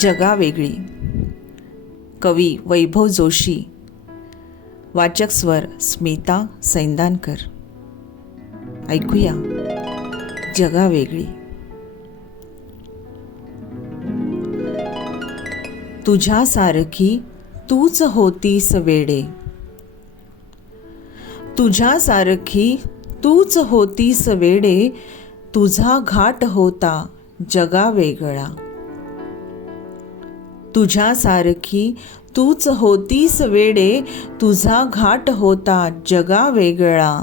जगावेगळी. कवी वैभव जोशी. वाचक स्वर स्मिता सैंदानकर. ऐकूया जगावेगळी. तुझ्यासारखी तूच होतीस वेडे. तुझ्यासारखी तूच होतीस वेडे. तुझा घाट होता जगावेगळा. तुझ्यासारखी तूच होतीस वेडे. तुझा घाट होता जगावेगळा.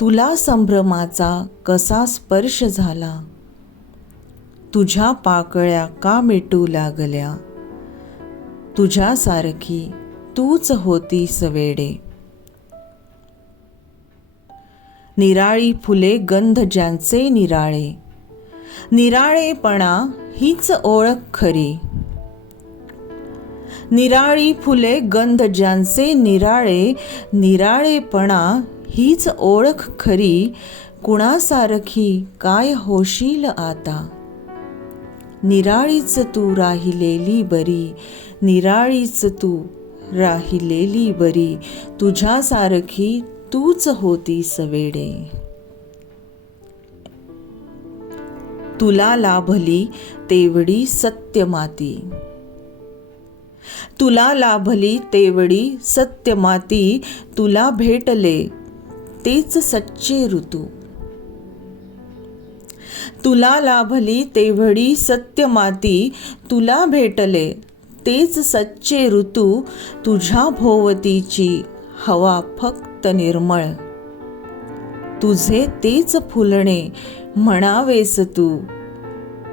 तुला संभ्रमाचा कसा स्पर्श झाला. तुझ्या पाकळ्या का मिटू लागल्या. तुझ्यासारखी तूच होतीस वेडे. निराळी फुले गंध ज्यांचे निराळे. निराळेपणा हीच ओळख खरी. निराळी फुले गंध ज्यांचे निराळे. निराळेपणा हीच ओळख खरी. कुणासारखी काय होशील आता. निराळीच तू राहिलेली बरी. निराळीच तू राहिलेली बरी. तुझ्यासारखी तूच होतीस वेडे. तुला लाभली तेवढी सत्य माती. तुला लाभली तेवढी सत्य माती. तुला भेटले तेच सच्चे ऋतू. तुला लाभली तेवढी सत्य माती. तुला भेटले तेच सच्चे ऋतू. तुझ्या भोवतीची हवा फक्त निर्मळ. तुझे तेच फुलणे म्हणावेस तू.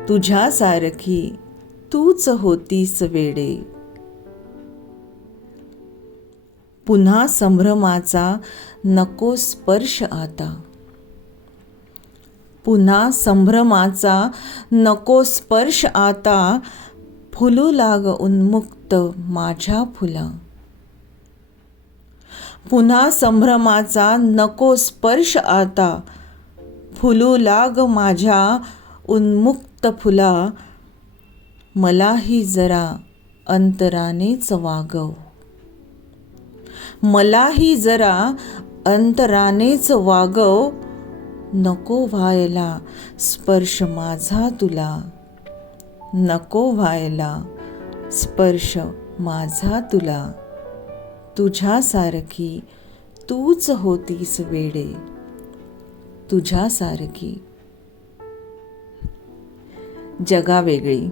तुझ्यासारखी तूच होतीस वेडे. पुन्हा संभ्रमाचा नको स्पर्श आता. पुन्हा संभ्रमाचा नको स्पर्श आता. फुलू लाग उन्मुक्त माझ्या फुला. पुन्हा संभ्रमाचा नको स्पर्श आता. फुलू लाग माझ्या उन्मुक्त फुला. मलाही जरा अंतरानेच वागव. मलाही जरा अंतरानेच वागव. नको व्हायला स्पर्श माझा तुला. नको व्हायला स्पर्श माझा तुला. तुझ्यासारखी तूच होतीस वेडे. तुझ्यासारखी. जगावेगळी.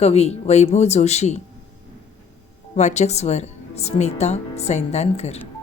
कवी वैभव जोशी. वाचक स्वर स्मिता सैंदानकर.